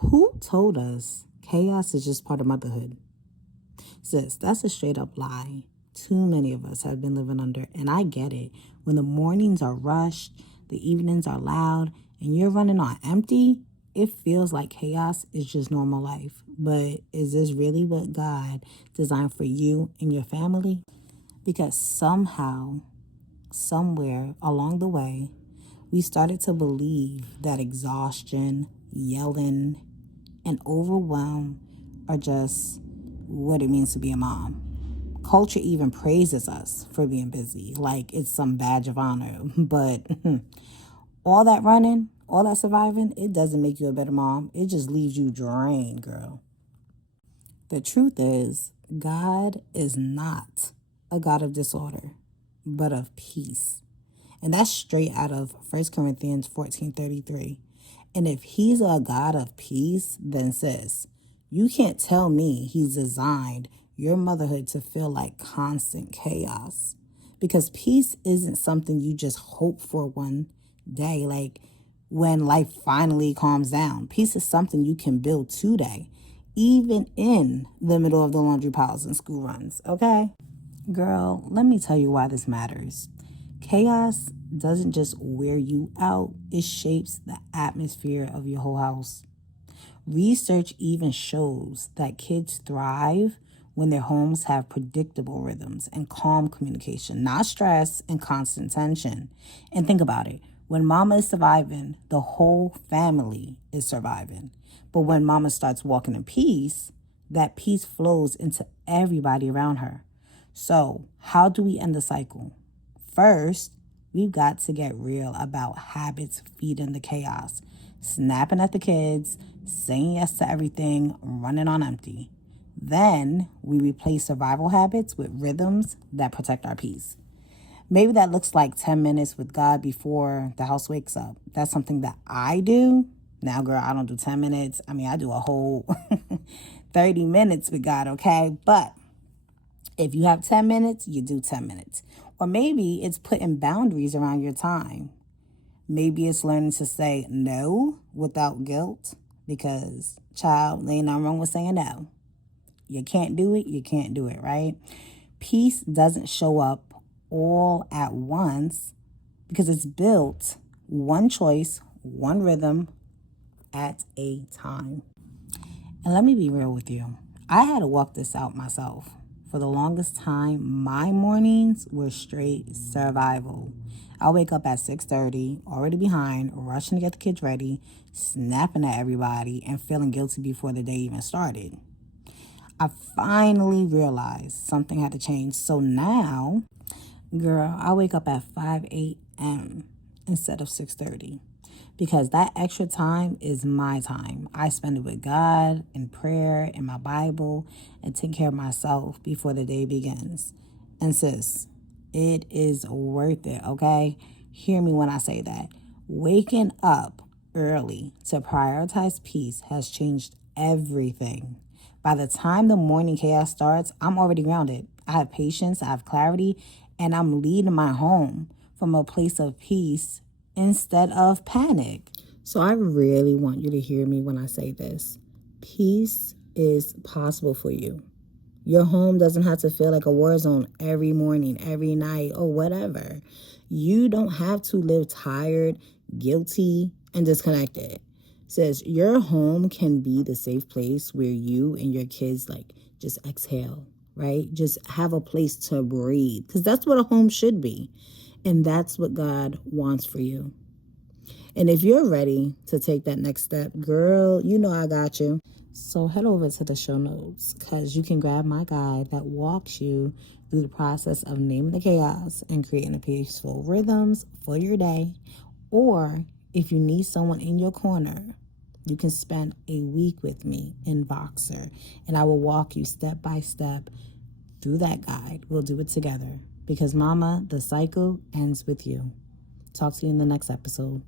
Who told us chaos is just part of motherhood? Sis, that's a straight up lie. Too many of us have been living under, and I get it. When the mornings are rushed, the evenings are loud, and you're running on empty, it feels like chaos is just normal life. But is this really what God designed for you and your family? Because somehow, somewhere along the way, we started to believe that exhaustion, yelling, and overwhelm are just what it means to be a mom. Culture even praises us for being busy, like it's some badge of honor. But all that running, all that surviving, it doesn't make you a better mom. It just leaves you drained, girl. The truth is, God is not a God of disorder, but of peace. And that's straight out of 1 Corinthians 14:33. And if he's a God of peace, then sis, you can't tell me he's designed your motherhood to feel like constant chaos. Because peace isn't something you just hope for one day, like when life finally calms down. Peace is something you can build today, even in the middle of the laundry piles and school runs, okay? Girl, let me tell you why this matters. Chaos doesn't just wear you out, it shapes the atmosphere of your whole house. Research even shows that kids thrive when their homes have predictable rhythms and calm communication, not stress and constant tension. And think about it. When mama is surviving, the whole family is surviving. But when mama starts walking in peace, that peace flows into everybody around her. So, how do we end the cycle? First, we've got to get real about habits feeding the chaos. Snapping at the kids, saying yes to everything, running on empty. Then we replace survival habits with rhythms that protect our peace. Maybe that looks like 10 minutes with God before the house wakes up. That's something that I do. Now, girl, I don't do 10 minutes. I do a whole 30 minutes with God, okay? But if you have 10 minutes, you do 10 minutes. Or maybe it's putting boundaries around your time. Maybe it's learning to say no without guilt, because, child, there ain't nothing wrong with saying no. You can't do it, right? Peace doesn't show up all at once because it's built one choice, one rhythm at a time. And let me be real with you. I had to walk this out myself. For the longest time, my mornings were straight survival. I wake up at 6:30, already behind, rushing to get the kids ready, snapping at everybody, and feeling guilty before the day even started. I finally realized something had to change. So now, girl, I wake up at 5 a.m. instead of 6:30. Because that extra time is my time. I spend it with God, in prayer, in my Bible, and take care of myself before the day begins. And sis, it is worth it, okay? Hear me when I say that. Waking up early to prioritize peace has changed everything. By the time the morning chaos starts, I'm already grounded. I have patience, I have clarity, and I'm leading my home from a place of peace instead of panic. So I really want you to hear me when I say this. Peace is possible for you. Your home doesn't have to feel like a war zone every morning, every night, or whatever. You don't have to live tired, guilty, and disconnected. It says your home can be the safe place where you and your kids just exhale, right? Just have a place to breathe, because that's what a home should be. And that's what God wants for you. And if you're ready to take that next step, girl, you know I got you. So head over to the show notes, because you can grab my guide that walks you through the process of naming the chaos and creating the peaceful rhythms for your day. Or if you need someone in your corner, you can spend a week with me in Voxer, and I will walk you step by step through that guide. We'll do it together. Because, mama, the cycle ends with you. Talk to you in the next episode.